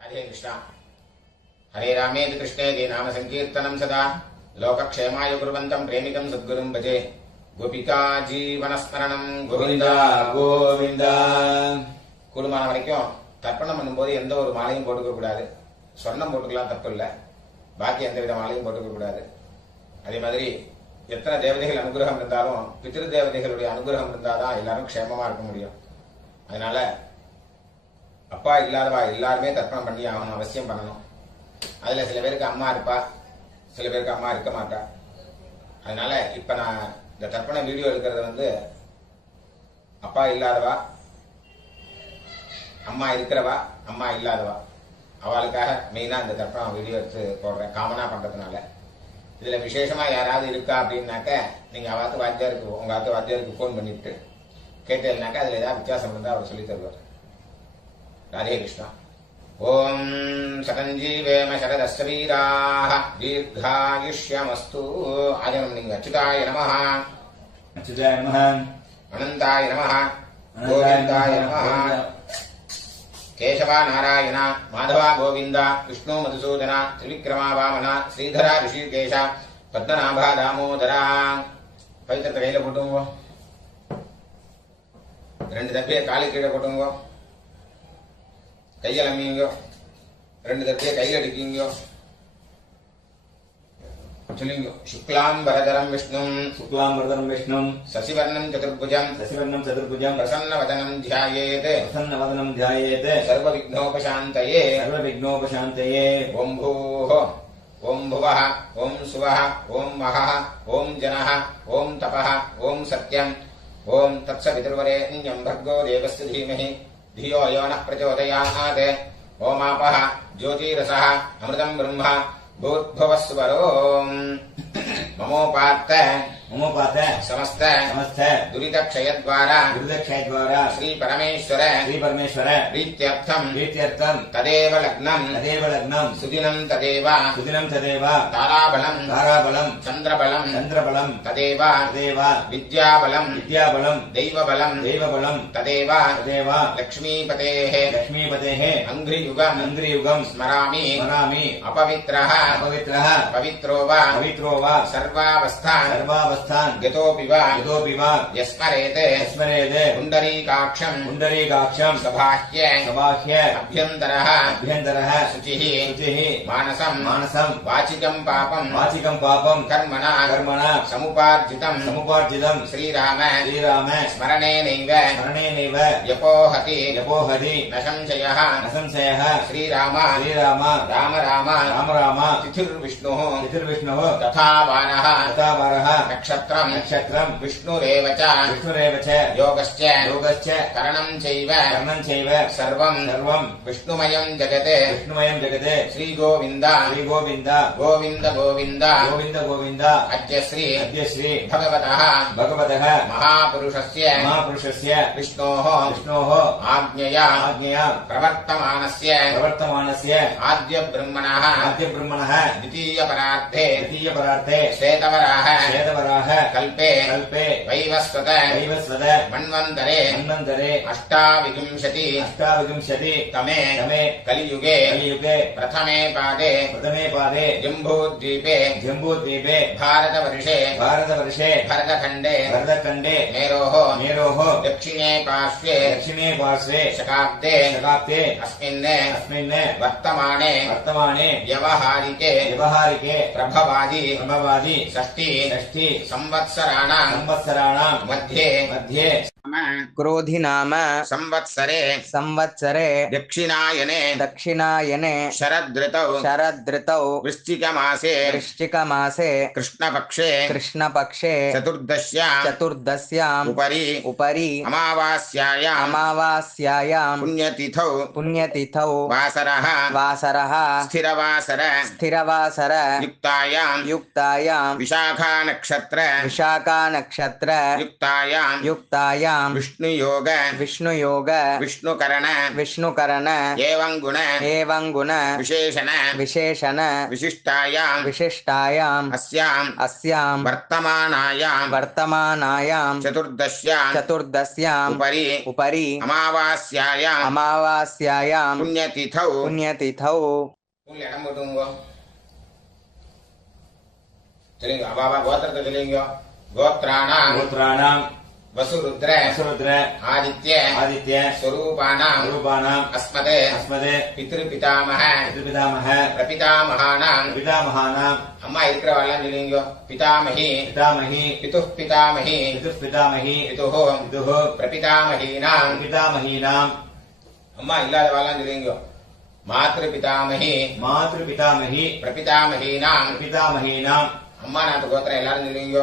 राधे कृष्ण। हरे रामेति कृष्णेति नाम संकीर्तनं सदा लोकक्षेमाय कुर्वन्तं प्रेमिकं सद्गुरुं भजे। गोपिका जीवनस्मरणं गोविंदा गोविंदा। கூடுமான வரைக்கும் தர்ப்பணம் பண்ணும்போது எந்த ஒரு மாலையும் போட்டுக்க கூடாது. சொர்ணம் போட்டுக்கலாம், தப்பு இல்லை. பாக்கி எந்த வித மாலையும் போட்டுக்க கூடாது. அதே மாதிரி எத்தனை தேவதைகள் அனுகிரகம் இருந்தாலும் பித்ரு தேவதைகளுடைய அனுகிரகம் இருந்தாதான் எல்லாரும் க்ஷேமமா இருக்க முடியும். அதனால அப்பா இல்லாதவா எல்லாருமே தர்ப்பணம் பண்ணி ஆகணும், அவசியம் பண்ணணும். அதுல சில பேருக்கு அம்மா இருப்பா, சில பேருக்கு அம்மா இருக்க மாட்டா. அதனால இப்ப நான் இந்த தர்ப்பண வீடியோ எடுக்கிறது அப்பா இல்லாதவா, அம்மா இருக்கிறவா, அம்மா இல்லாதவா, அவளுக்காக மெயினா இந்த தர்ப்பணம் வீடியோ எடுத்து போடுறேன், காமனா பண்றதுனால. இதுல விசேஷமா யாராவது இருக்கா அப்படின்னாக்க நீங்க அவாத்து வாத்தியாருக்கு, உங்க ஆத்து வாத்தியாருக்கு போன் பண்ணிட்டு கேட்டேன்னாக்கா அதுல ஏதாவது வித்தியாசம் இருந்தா அவர் சொல்லி தருவார். राधे कृष्ण। ओम सतंजीवेम शरदस्वीराः दीर्घायुष्यमस्तु। आजनम अच्युताय नमः, अच्युताय नमः, अनंताय नमः, गोविंदाय नमः। केशवा नारायण माधवा गोविंद विष्णु मधुसूदन त्रिविक्रमा वामन श्रीधरा ऋषिकेश पद्मनाभा दामोदरा। पवित्र कैल पोटुंगो, ரெண்டு தப்பியை காலு கீழே போட்டுங்கோ, கையில் அம்மிங்கோ, ரெண்டு தப்பியை கையில் அடிக்கிங்கோ. சொல்லிங்கோ शुक्लांबरधरं विष्णुं, शुक्लांबरधरं विष्णुं शशिवर्णं चतुर्भुजं, शशिवर्णं चतुर्भुजं प्रसन्नवदनं ध्यायेत्, प्रसन्नवदनं ध्यायेत् सर्वविघ्नोपशान्तये, सर्वविघ्नोपशान्तये। ओम भूः, ओम भुवः, ओम सुवः, ओम महः, ओम जनः, ओम तपः, ओम सत्यम्, ओम तत्सवितुर्वरेण्यं भर्गो देवस्य धीमहि धियो यो नः प्रचोदयात्। ओमापः ज्योतिरसः अमृतं ब्रह्म भूर्भुवस्वरो। ममोपात्त समस्त दुरितक्षयद्वारा श्री परमेश्वर प्रीत्यर्थं तदेव लग्नं सुदिनं तदेव ताराबलं चंद्रबलं तदेव विद्याबलं दैवबलं तदेव लक्ष्मीपतेः अंघ्रियुगं स्मरामि अपवित्रः पवित्रो वा सर्वावस्थान् गतोऽपि वा यस्मरेत् पुण्डरीकाक्षं सबाह्य अभ्यन्तरः शुचिः मानसं वाचिकं पापं कर्मणा समुपार्जितं श्रीराम स्मरणेनैव यपोहति न संशयः श्रीराम राम तिथिर्विष्णुः तथा वारः नक्षत्रं विष्णुरेव च योगश्च करणं चैव सर्वं विष्णुमयं जगत् श्रीगोविन्द गोविन्द अद्य श्री भगवतः महापुरुषस्य विष्णोः आज्ञया प्रवर्तमानस्य आद्य ब्रह्मणः द्वितीयपरार्थे श्वेतवराह कल्पे वैवस्वत मन्वन्तरे अष्टाविंशति तमे कलियुगे प्रथमे पादे जम्बूद्वीपे भारतवर्षे भरतखण्डे मेरोः दक्षिणे पार्श्वे शकाब्दे अस्मिन् वर्तमाने व्यवहारिके प्रभवादि षष्ठी संवत्सराणां मध्ये क्रोधि नाम संवत्सरे दक्षिणायने शरदृतौ वृश्चिकमासे कृष्णपक्षे चतुर्दश्याम् उपरि अमावास्यायां पुण्यतिथौ वासरः स्थिरवासर युक्तायां विशाखा नक्षत्र युक्तायां अस्याम् विष्णुयोग विष्णुयोग विष्णुकरण विष्णुकरण एवं गुण विशेषण विशिष्टायां विशिष्टायाम् अस्यां अस्याम् वर्तमानायाम् चतुर्दश्याम् उपरि अमावास्यायाम् पुण्यतिथौ இடம் போட்டுங்க சொல்லுங்க பாபா கோத்திரத்தை சொல்லுங்க கோத்ராணாம் गोत्राणाम् வசுருத்ர वसुरुद्र ஆதித்ய ஸ்வரூபாணாம் அஸ்மதே பித்ருபிதாமக பிரபிதாமகானாம் அம்மா இருக்கிறவாள்லாம் சொல்லுங்க பிதாமகி பிதுः பிதாமகி பிதுः பிரபிதாமகீனாம் அம்மா இல்லாதவாள்லாம் சொல்லுங்க மாத்ருபிதாமகி பிரபிதாமகீனாம் அம்மா நாட்டு கோத்திரம் எல்லாரும் சொல்லுங்க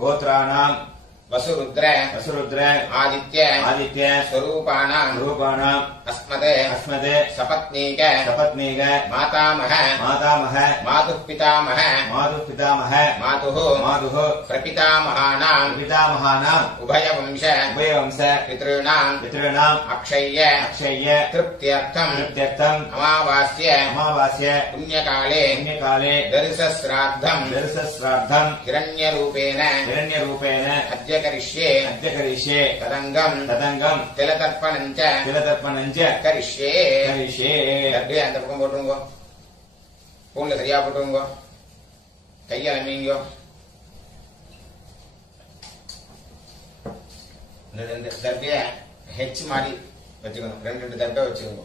गोत्राणाम् वसुरुद्र आदित्य स्वरूपाणाम् अस्मदे सपत्नीक मातामह मातुः पितामह मातुः प्रपितामहानाम् उभयवंश पितॄणाम् अक्षय्य तृप्त्यर्थम् अमावास्य पुण्यकाले दर्शश्राद्धम् हिरण्यरूपेण अद्य करिष्ये तदङ्गम् तिलतर्पणञ्च करिष्ये அப்படியே அந்த பக்கம் போட்டுருங்கோ பூண்ல சரியா போட்டுருங்கோ கையால மீங்கோ இந்த ரெண்டு தர்பிய ஹெச் மாதிரி வச்சுக்கணும் ரெண்டு தர்பை வச்சுக்கோங்க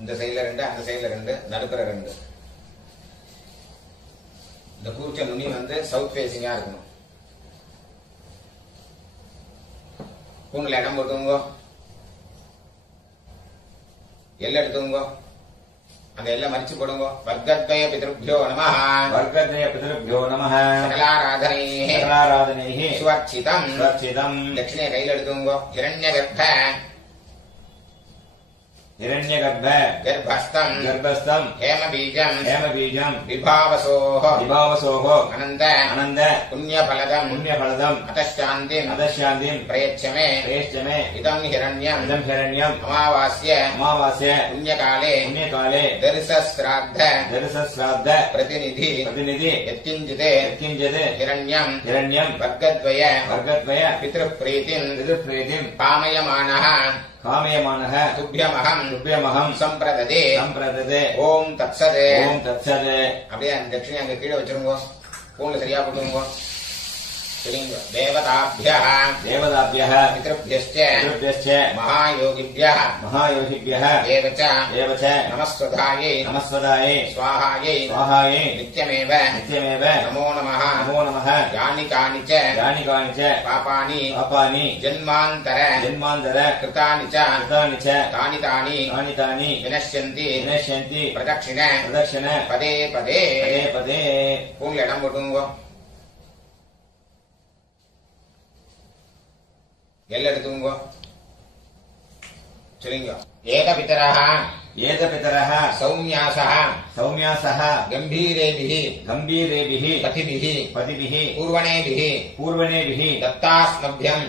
இந்த சைடுல 2 அந்த சைடுல 2 நடுப்புற 2 இந்த கூர்ச்ச நுனி வந்து சவுத் ஃபேசிங்கா இருக்கணும் பூண்டுல இடம் போட்டுங்க எல்லை எடுத்துங்க அந்த எல்லாம் மறிச்சு போடுங்க வர்க்கத்வய பிதృభ్యோ நமः சகலாராதனைः சுவர்ச்சிதம் தட்சிணை கையில் எடுத்துங்க हिरण्यगर्भ गर्भस्थम् हेमबीजम् विभावसोः अनन्द पुण्यफलदम् अतःशान्तिम् प्रयच्छ मे इदम् हिरण्यम् अमावास्य पुण्यकाले दर्शश्राद्ध प्रतिनिधि यत्किञ्चित् हिरण्यम् वर्गद्वय पितृप्रीतिम् कामयमानः तुभ्यमहम् संप्रददे ओम तत्सद அப்படியே அந்த தட்சிணை அங்க கீழே வச்சிருங்க பூண்ல சரியா போட்டுருங்க சரிங்க தேவதாभ्यः பித்ருभ्यश्च महायोगिभ्यः एवच नमस्वधायै स्वाहायै नित्यमेव नमो नमः यानि कानि च पापानि जन्मान्तर कृतानि च तानि विनश्यन्ति प्रदक्षिण पदे பூண்ல இடம் போட்டுங்க எல்லை எடுத்துங்க சொல்லுங்க ஏகபிதரः सौम्यासः गम्भीरेभिः पतिभिः पूर्वणेभिः दत्तास्मभ्यम्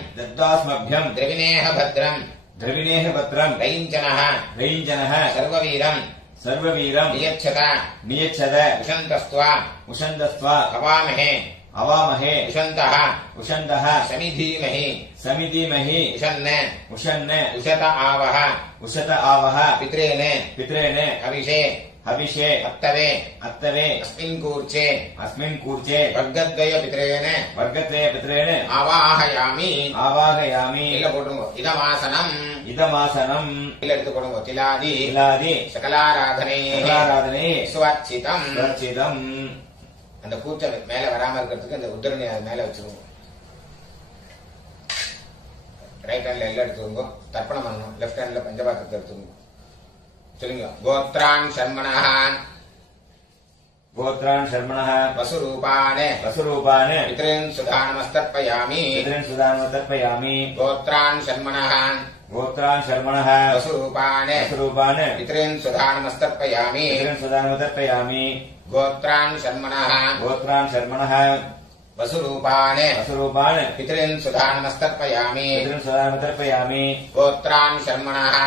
द्रविणेह भद्रम् रैञ्जनः सर्ववीरम् नियच्छत उषन्तस्त्वा अवामहे उषन्तः समिधीमहि उषन् उषत आवह पित्रेण हविषे अत्तवे अस्मिन् कूर्चे वर्गद्वय पित्रेण आवाहयामि இல்ல போடுங்க இதமாசனம் இல்ல எடுத்து போடுங்க திலாதி சகலாராதனை சுவர்ச்சிதம் அந்த கூச்ச மேல வராம இருக்கிறதுக்கு அந்த உத்தரணி மேல வச்சுக்கோங்க ரைட் ஹேண்ட்ல எல்லாம் எடுத்துக்கோங்க தர்ப்பணம் பண்ணணும் லெஃப்ட் ஹேண்ட்ல பஞ்சபாத்திரத்தை எடுத்துக்கோங்க சொல்லுங்க கோத்ரான் சர்மணः வசுரூபான் பித்ரன் சுதானமஸ்தர்ப்பயாமி கோத்ரான் சர்மணः வசுரூபான் பித்ரன் சுதானமஸ்தர்ப்பயாமி கோத்ரான் சர்மணः वसुरूपान् वसुरूपान् पितॄन् सुधानमस्तर्पयामि पितॄन् सुधानमतर्पयामि गोत्रान् शर्मणः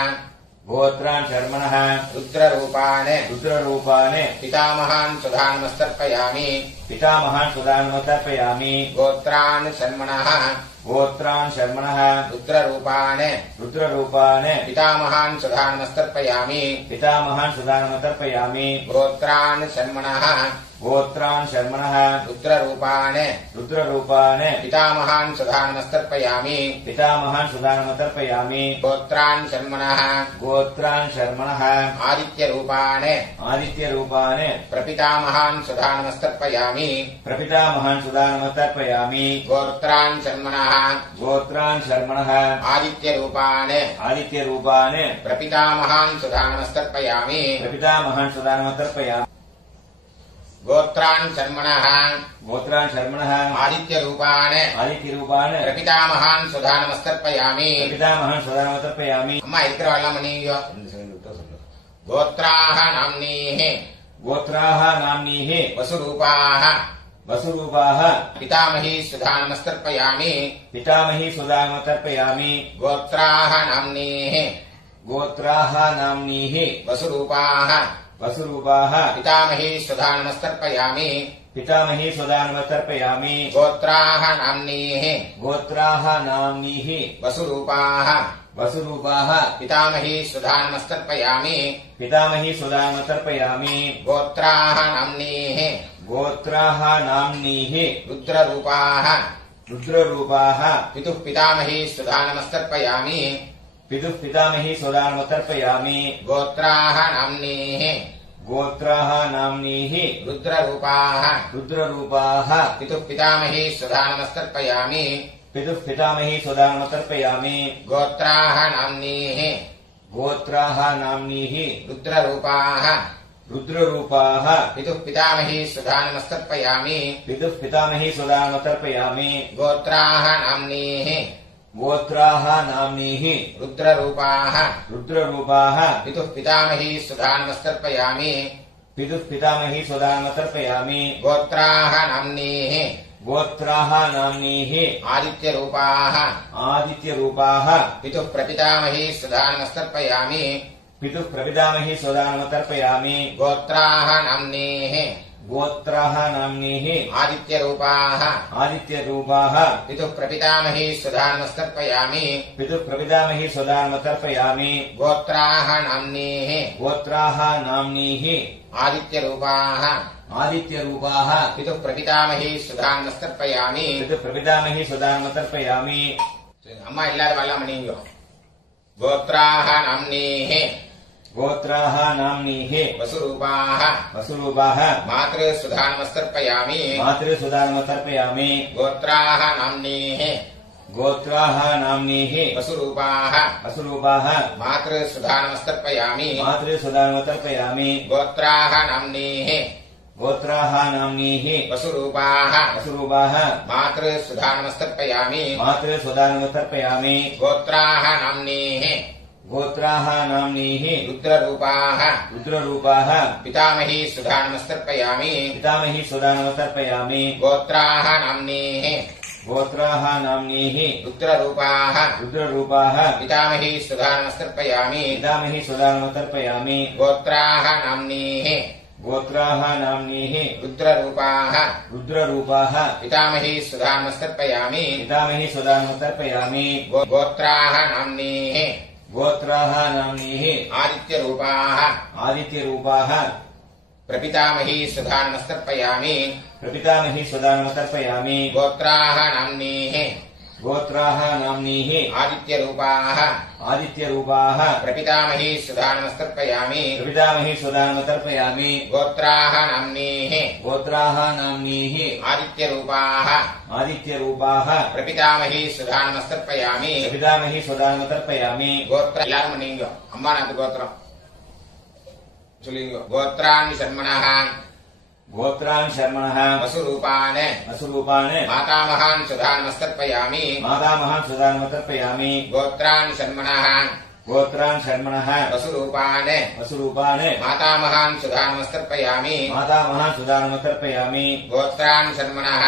गोत्रान् शर्मणः रुद्ररूपान् रुद्ररूपान् पितामहान् सुधानमस्तर्पयामि पितामहान् सुधानमतर्पयामि गोत्रान् शर्मणः गोत्रान् शर्मणः रुद्ररूपान् रुद्ररूपान् पितामहान् सुधानमस्तर्पयामि पितामहान् सुधानमतर्पयामि गोत्रान् शर्मणः गोत्रान् शर्मणः रुद्ररूपान् रुद्ररूपान् पितामहान् सुधानमस्तर्पयामि पितामहान् सुधानमतर्पयामि गोत्रान् शर्मणः गोत्रान् शर्मणः आदित्यरूपान् आदित्यरूपान् प्रपितामहान् सुधानमस्तर्पयामि प्रपितामहान् सुधानमतर्पयामि गोत्रान् शर्मणः गोत्रान् शर्मणः आदित्यरूपान् आदित्यरूपान् प्रपितामहान् सुधानमस्तर्पयामि प्रपितामहान् सुधानमतर्पयामि गोत्रान् शर्मणः गोत्रान् शर्मणः आदित्यरूपान् आदित्यरूपान् प्रपितामहान् सुधानमस्तर्पयामि प्रपितामहान् सुधानमतर्पयामि அம்மா இருக்கிறவெல்லாம் மணியோ गोत्राः नाम्नीः गोत्राः नाम्नीः वसुरूपाः वसुरूपाः पितामही सुधानमस्तर्पयामि पितामही सुधानमतर्पयामि गोत्राः नाम्नीः गोत्राः नाम्नीः वसुरूपाः वसुरूपाः पितामही सुधानमस्तर्पयामि पितामही सुधानमतर्पयामि गोत्राः नाम्नीः गोत्राः नाम्नीः वसुरूपाः वसुरूपाः पितामही सुधानमस्तर्पयामि पितामही सुधानमतर्पयामि गोत्राः नाम्नीः गोत्राः नाम्नीः रुद्ररूपाः रुद्ररूपाः पितुः पितामही सुधानमस्तर्पयामि पितुः पितामही सुधानमतर्पयामि गोत्राः नाम्नीः गोत्राः नाम्नीः रुद्ररूपाः रुद्ररूपाः पितुः पितामही सुधानमस्तर्पयामि पितुः पितामही सुधानमतर्पयामि गोत्राः नाम्नीः गोत्राः नाम्नीः रुद्ररूपाः रुद्ररूपाः पितुः पितामही सुधानमस्तर्पयामि पितुः पितामही सुधानमतर्पयामि गोत्राः नाम्नीः गोत्राः नाम्नीः रुद्ररूपाः रुद्ररूपाः पितुः पितामही सुधानमस्तर्पयामि पितुः पितामही सुधानमतर्पयामि गोत्राः नाम्नीः गोत्राः नाम्नीः आदित्यरूपाः आदित्यरूपाः पितुः प्रपितामही सुधानमस्तर्पयामि पितुः प्रपितामही सुधानमतर्पयामि गोत्राः नाम्नीः गोत्राः नाम्नीः आदित्यरूपाः आदित्यरूपाः पितुः प्रपितामही सुधानमस्तर्पयामि पितुः प्रपितामही सुधानमतर्पयामि गोत्राः नाम्नीः गोत्राः नाम्नीः आदित्यरूपाः आदित्यरूपाः पितुः प्रपितामही सुधानमस्तर्पयामि पितुः प्रपितामही सुधानमतर्पयामि அம்மா இல்லாத வரலாம் மணியோ गोत्राः नाम्नीः गोत्राः नाम्नीः वसुरूपाः वसुरूपाः मातृसुधानमस्तर्पयामि मातृसुधानमतर्पयामि गोत्राः नाम्नीः गोत्राः नाम्नीः वसुरूपाः वसुरूपाः मातृसुधानमस्तर्पयामि मातृसुधानमतर्पयामि गोत्राः नाम्नीः गोत्राः नाम्नीः वसुरूपाः वसुरूपाः मातृसुधानमस्तर्पयामि मातृसुधानमतर्पयामि गोत्राः नाम्नीः गोत्राः नाम्नीः रुद्ररूपाः रुद्ररूपाः पितामही सुधानमस्तर्पयामि पितामही सुधानमतर्पयामि गोत्राः नाम्नीः गोत्राः नाम्नीः रुद्ररूपाः रुद्ररूपाः पितामही सुधानमस्तर्पयामि पितामही सुधानमतर्पयामि गोत्राः नाम्नीः गोत्राः नाम्नीः रुद्ररूपाः रुद्ररूपाः पितामही सुधानमस्तर्पयामि पितामही सुधानमतर्पयामि गोत्राः नाम्नीः गोत्राः नाम्नीः आदित्यरूपाः आदित्यरूपाः प्रपितामही सुधानमस्तर्पयामि प्रपितामही सुधानमतर्पयामि गोत्राः नाम्नीः गोत्राः नाम्नीः आदित्यरूपाः आदित्यरूपाः प्रपितामही सुधानमस्तर्पयामि प्रपितामही सुधानमतर्पयामि गोत्राः नाम्नीः गोत्राः नाम्नीः आदित्यरूपाः आदित्यरूपाः प्रपितामही सुधानमस्तर्पयामि प्रपितामही सुधानमतर्पयामि गोत्र எல்லாரும் நீங்க அம்மா நாட்டு கோத்திரம் சொல்லுங்க गोत्रान् शर्मणः गोत्रान् शर्मणः वसुरूपान् वसुरूपान् मातामहान् सुधानमस्तर्पयामि मातामहान् सुधानमतर्पयामि गोत्रान् शर्मणः गोत्रान् शर्मणः वसुरूपान् वसुरूपान् मातामहान् सुधानमस्तर्पयामि मातामहान् सुधानमतर्पयामि गोत्रान् शर्मणः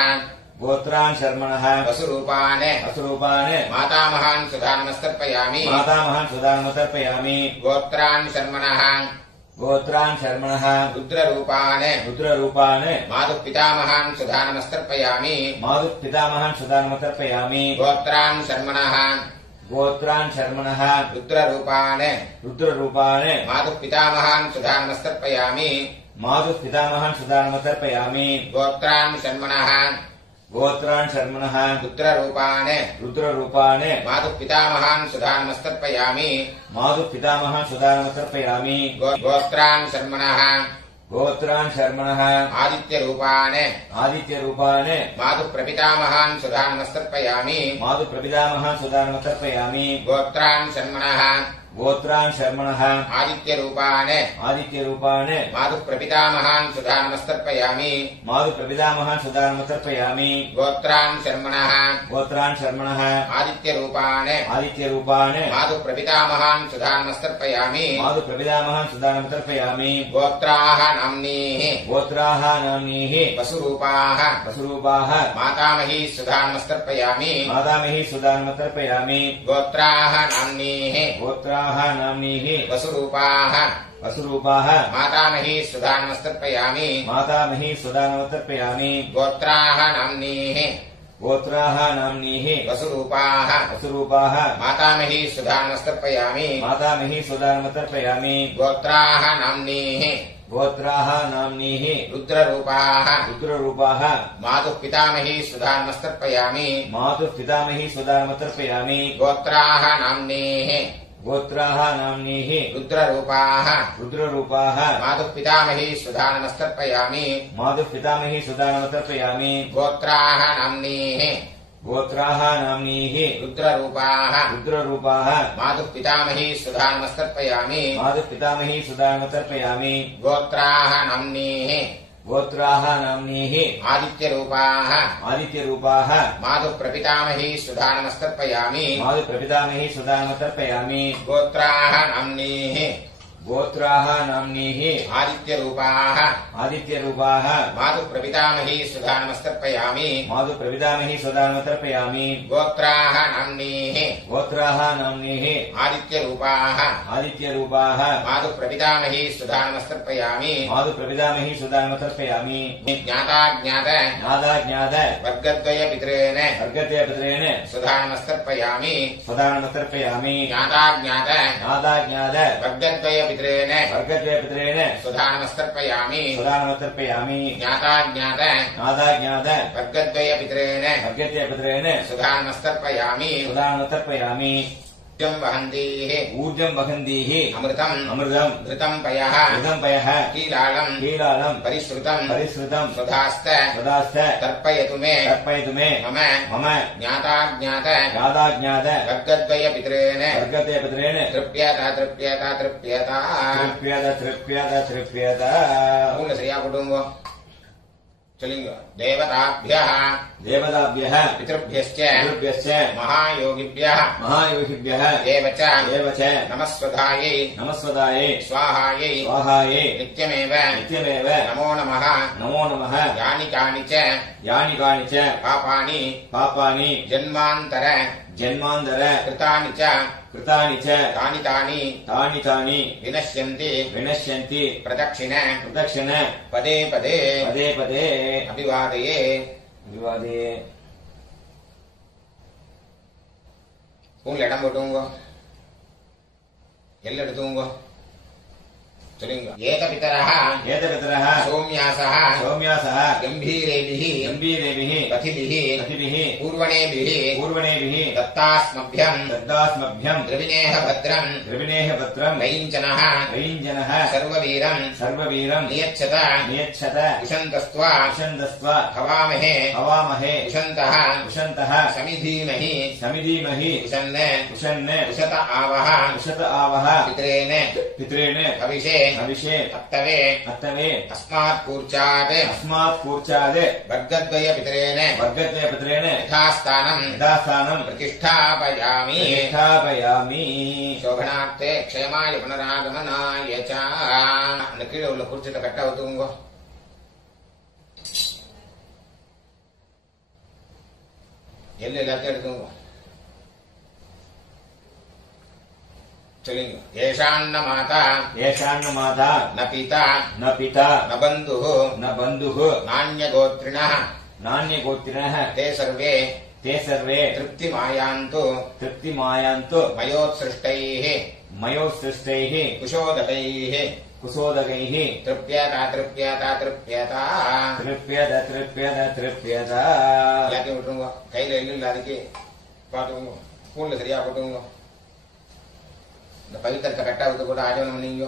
गोत्रान् शर्मणः वसुरूपान् वसुरूपान् मातामहान् सुधानमस्तर्पयामि मातामहान् सुदानमतर्पयामि गोत्रान् शर्मणः गोत्रान् शर्मणः रुद्ररूपान् रुद्ररूपान् मातुः पितामहान् सुधानमस्तर्पयामि मातुः पितामहान् सुदानमतर्पयामि गोत्रान् शर्मणः गोत्रान् शर्मणः रुद्ररूपान् रुद्ररूपान् मातुः पितामहान् सुधानमस्तर्पयामि मातुः पितामहान् सुदानमतर्पयामि गोत्रान् शर्मणः गोत्रान् शर्मणः रुद्ररूपान् रुद्ररूपान् मातुः पितामहान् सुधानमस्तर्पयामि मातुः पितामहान् सुदानमतर्पयामि गोत्रान् शर्मणः गोत्रान् शर्मणः आदित्यरूपान् आदित्यरूपान् मातुः प्रपितामहान् सुधानमस्तर्पयामि मातुः प्रपितामहान् सुदानमतर्पयामि गोत्रान् शर्मणः गोत्रान् शर्मणः आदित्यरूपान् आदित्यरूपान् मातुः प्रपितामहान् सुधानमस्तर्पयामि मातुः प्रपितामहान् सुदानमतर्पयामि गोत्रान् शर्मणः गोत्रान् शर्मणः आदित्यरूपान् आदित्यरूपान् मातुः प्रपितामहान् सुधानमस्तर्पयामि मातुः प्रपितामहान् सुदानमतर्पयामि गोत्राः नाम्नीः गोत्राः नाम्नीः वसुरूपाः वसुरूपाः मातामही सुधानमस्तर्पयामि मातामही सुदानमतर्पयामि गोत्राः नाम्नीः गोत्राः नाम्नीः वसुरूपाः वसुरूपाः मातामही सुधानमस्तर्पयामि मातामही सुदानमतर्पयामि गोत्राः नाम्नीः गोत्राः नाम्नीः वसुरूपाः वसुरूपाः मातामही सुधानमस्तर्पयामि मातामही सुदानमतर्पयामि गोत्राः नाम्नीः गोत्राः नाम्नीः रुद्ररूपाः रुद्ररूपाः मातुः पितामही सुधानमस्तर्पयामि मातुः पितामही सुदानमतर्पयामि गोत्राः नाम्नीः गोत्राः नाम्नीः रुद्ररूपाः रुद्ररूपाः मातुः पितामही सुधानमस्तर्पयामि मातुः पितामही सुदानमतर्पयामि गोत्राः नाम्नीः गोत्राः नाम्नीः रुद्ररूपाः रुद्ररूपाः मातुः पितामही सुधानमस्तर्पयामि मातुः पितामही सुदानमतर्पयामि गोत्राः नाम्नीः गोत्राः नाम्नीः आदित्यरूपाः आदित्यरूपाः मातुः प्रपितामही सुधानमस्तर्पयामि मातुः प्रपितामही सुदानमतर्पयामि गोत्राः नाम्नीः गोत्राः नाम्नीः आदित्यरूपाः आदित्यरूपाः मातुः प्रपितामही सुधानमस्तर्पयामि मातुः प्रपितामही सुदानमतर्पयामि गोत्राः नाम्नीः गोत्राः नाम्नीः आदित्यरूपाः आदित्यरूपाः मातुः प्रपितामही सुधानमस्तर्पयामि मातुः प्रपितामही सुदानमतर्पयामि ज्ञाताज्ञात ज्ञाताज्ञात वर्गद्वयपितॄन् वर्गद्वयपितॄन् सुधानमस्तर्पयामि सुदानमतर्पयामि ज्ञाताज्ञात ज्ञाताज्ञात वर्गद्वयपितॄन् वर्गद्वयपितॄन् सुधानमस्तर्पयामि सुदानमतर्पयामि ज्ञाताज्ञात ज्ञाताज्ञात वर्गद्वयपितॄन् वर्गद्वयपितॄन् सुधानमस्तर्पयामि सुदानमतर्पयामि ऊर्जं वहन्तीः ऊर्जं वहन्तीः अमृतम् अमृतम् घृतं पयः घृतं पयः कीलालम् कीलालम् परिश्रुतम् परिश्रुतम् सुधास्त सदाश्च तर्पयतु मे तर्पयतु मे मम मम ज्ञाताज्ञात ज्ञाताज्ञात वर्गद्वयपितॄन् वर्गद्वयपितॄन् तृप्यत तृप्यत तृप्यत तृप्यत तृप्यत तृप्यत पूर्ण சரியா போடுங்க சொல்லுங்க देवताभ्यः देवताभ्यः पितृभ्यश्च पितृभ्यश्च महायोगिभ्यः महायोगिभ्यः एव च नमस्वधायै नमस्वदायै स्वाहायै स्वाहायै नित्यमेव नित्यमेव नमो नमः यानि कानि च पापानि जन्मान्तर कृतानि च तानि विनश्यन्ति प्रदक्षिण पदे पदे अभिवादये பூண்ல இடம் போட்டுங்க எல்லாம் எடுத்துங்க சொல்லுங்க ஏதபிதரः சௌம்யாசः கம்பீரேபிः பதிபிः பூர்வணேபிः தத்தாஸ்மभ्यम् द्रविणेह भद्रम् रयिञ्जनः सर्ववीरम् नियच्छत विशन्तस्त्वा हवामहे विशन्तः समिधीमहि विशन् विशत आवः पितॄन् हविषे अत्तवे अस्मात् कूर्चात् वर्गद्वयपितॄन् यथास्थानम् प्रतिष्ठापयामि शोभनार्थे क्षेमाय पुनरागमनाय च அந்த கீழே உள்ள குறிச்சிட்ட கட்ட ஊத்துங்க எள்ளு எல்லாத்தையும் எடுத்துங்க. சொல்லுங்க. ஏஷான்ன மாதா ஏஷான்ன மாதா ந பிதா ந பிதா ந பந்துः ந பந்துः நான்ய கோத்ரிணः நான்ய கோத்திரः தே சர்வே ते सर्वे திருப்திமாயாந்து तृप्तिमायान्तु மயோத்ஸ்ருஷ்டைः मयोसृष्टैः குஷோதகைः कुशोदकैः திருப்யதா திருப்யதா திருப்யதா. तृप्यत तृप्यत तृप्यत எல்லாத்தையும் விட்டுருங்க. கையில எள்ளு இல்லாதக்கு பாத்துக்கோங்க. ஸ்பூன்ல சரியா போட்டுங்க. இந்த பவித்திரத்தை கட்டா விட்டு கூட ஆஜவனம் பண்ணீங்க.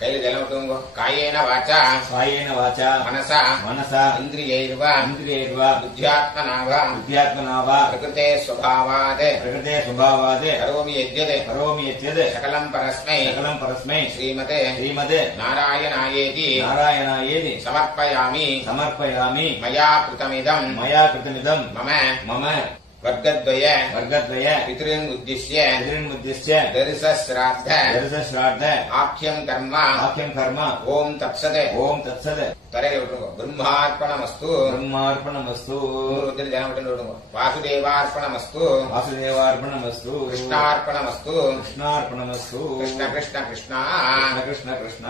கையில ஜலம் விட்டுங்க. காயேன வாச்சா कायेन वाचा மனசா मनसा இந்திரியைர்வ इन्द्रियैर्वा புத்தியாத்மனாவ बुद्ध्यात्मना वा பிரகிருதே ஸ்வபாவாத் प्रकृते स्वभावात् கரோமி யத்யத் करोमि यद्यत् சகலம் பரஸ்மை सकलं परस्मै ஸ்ரீமதே श्रीमते நாராயணாயேதி नारायणायेति சமர்ப்பயாமி समर्पयामि மயா கிருதமிதம் मया कृतमिदं மம मम வர்க்கத்வய वर्गद्वय பித்ருன் உத்திஷ்ய पितॄन्मुद्दिश्य தரிசஸ்ராத்த दर्शश्राद्ध ஆக்யம் கர்ம आख्यं कर्म ஓம் தத்சத் ओम तत्सत् தரையில விட்டுருங்க. பிரம்மார்ப்பணமஸ்து ब्रह्मार्पणमस्तु ருத்ர ஜனம் விட்டு விடுங்க. வாசுதேவார்ப்பணமஸ்து वासुदेवार्पणमस्तु கிருஷ்ணார்ப்பணமஸ்து कृष्णार्पणमस्तु கிருஷ்ண கிருஷ்ண கிருஷ்ணா कृष्ण कृष्ण कृष्ण